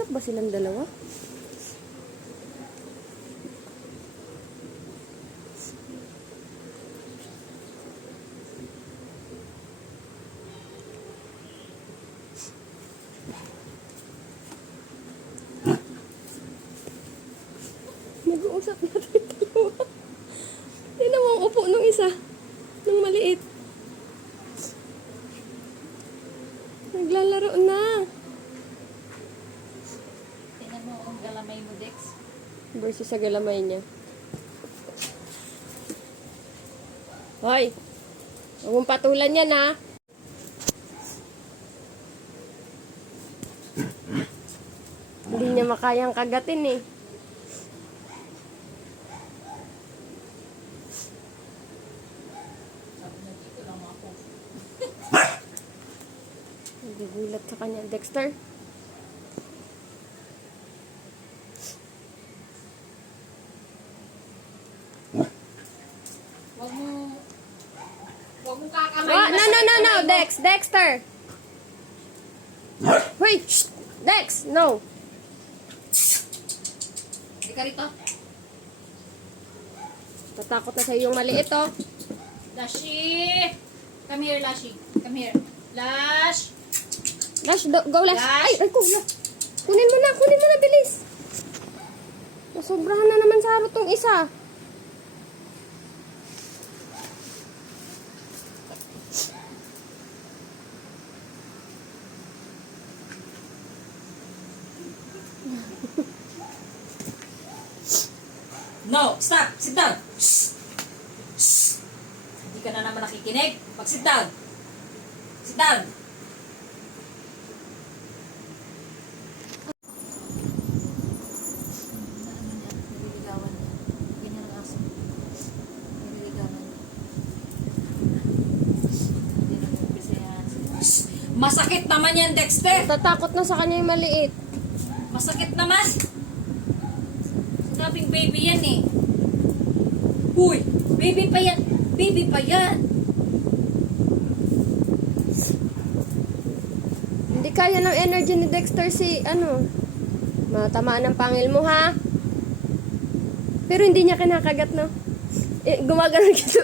Nag-uusap ba silang dalawa? Nag-uusap na tayo dalawa. Tignan mo ang upo nung isa. Nung maliit. Naglalaro na. Tingnan mo ang galamay mo, Dex. Versus sa galamay niya. Hoy! Huwag mong patulan yan, ha? Hindi niya makayang kagatin, eh. Sabi na dito lang ako. Nagugulat sa kanya. Dexter? Huwag mo kakamay. Oh, no, Dexter! Wait! Shh! Dex! No! Hindi ka rito. Tatakot na sa'yo yung maliit, oh. Lashi! Come here, Lashi. Come here. Lash! Lash, go, Lash! Lash! Ay, kuya! Kunin mo na, bilis! Nasobrahan na naman sa harot tong isa. No! Stop! Sit down! Shh! Shh! Hindi ka na naman nakikinig. Mag-sit down! Sit down! Nililigawan niya. Ganyan ang aso. Nililigawan niya. Hindi na mag-umpisa yan. Shh! Masakit naman yan, Dexter! Tatakot na sa kanya yung maliit. Masakit naman! Sabing baby yan eh. Uy! Baby pa yan! Baby pa yan! Hindi kaya ng energy ni Dexter si, matamaan ng pangil mo, ha? Pero hindi niya kinakagat, no? Gumagano kasi